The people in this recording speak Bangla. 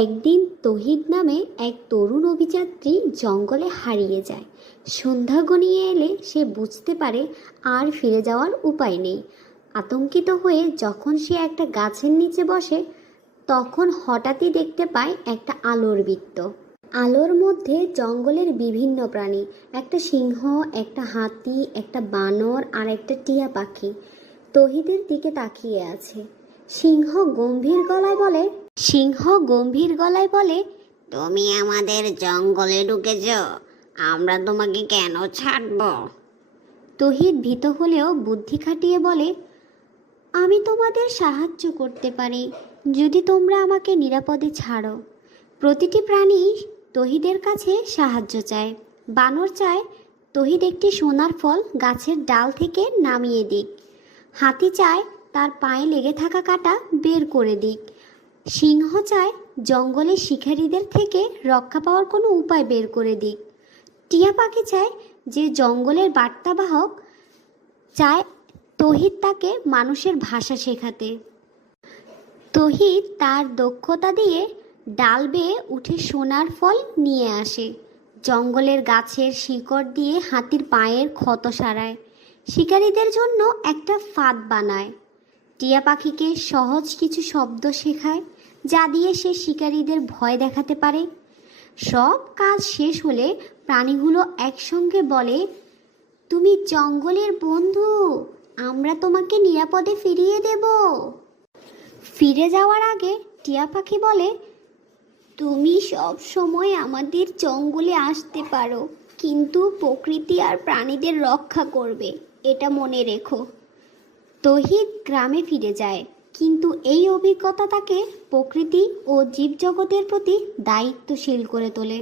একদিন তহিদ নামে এক তরুণ অভিযাত্রী জঙ্গলে হারিয়ে যায়। সন্ধ্যা ঘনিয়ে এলে সে বুঝতে পারে আর ফিরে যাওয়ার উপায় নেই। আতঙ্কিত হয়ে যখন সে একটা গাছের নিচে বসে, তখন হঠাৎই দেখতে পায় একটা আলোর বৃত্ত। আলোর মধ্যে জঙ্গলের বিভিন্ন প্রাণী, একটা সিংহ, একটা হাতি, একটা বানর আর একটা টিয়া পাখি তহিদের দিকে তাকিয়ে আছে। সিংহ গম্ভীর গলায় বলে, তুমি আমাদের জঙ্গলে ঢুকেছ, আমরা তোমাকে কেন ছাড়ব? তহিদ ভীত হলেও বুদ্ধি খাটিয়ে বলে, আমি তোমাদের সাহায্য করতে পারি যদি তোমরা আমাকে নিরাপদে ছাড়ো। প্রতিটি প্রাণী তহিদের কাছে সাহায্য চায়। বানর চায় তহিদ একটি সোনার ফল গাছের ডাল থেকে নামিয়ে দিক। হাতি চায় তার পায়ে লেগে থাকা কাঁটা বের করে দিক। সিংহ চায় জঙ্গলের শিকারীদের থেকে রক্ষা পাওয়ার কোনো উপায় বের করে দিক। টিয়া পাখি চায় যে জঙ্গলের বার্তাবাহক, চায় তহিদ তাকে মানুষের ভাষা শেখাতে। তহিদ তার দক্ষতা দিয়ে ডাল বেয়ে উঠে সোনার ফল নিয়ে আসে। জঙ্গলের গাছের শিকড় দিয়ে হাতির পায়ের ক্ষত সারায়। শিকারীদের জন্য একটা ফাঁদ বানায়। টিয়া পাখিকে সহজ কিছু শব্দ শেখায়, যা দিয়ে সে শিকারীদের ভয় দেখাতে পারে। সব কাজ শেষ হলে প্রাণীগুলো একসঙ্গে বলে, তুমি জঙ্গলের বন্ধু, আমরা তোমাকে নিরাপদে ফিরিয়ে দেব। ফিরে যাওয়ার আগে টিয়া পাখি বলে, তুমি সব সময় আমাদের জঙ্গলে আসতে পারো, কিন্তু প্রকৃতি আর প্রাণীদের রক্ষা করবে, এটা মনে রেখো। তহিদ গ্রামে ফিরে যায়, কিন্তু এই অভিজ্ঞতা তাকে প্রকৃতি ও জীবজগতের প্রতি দায়িত্বশীল করে তোলে।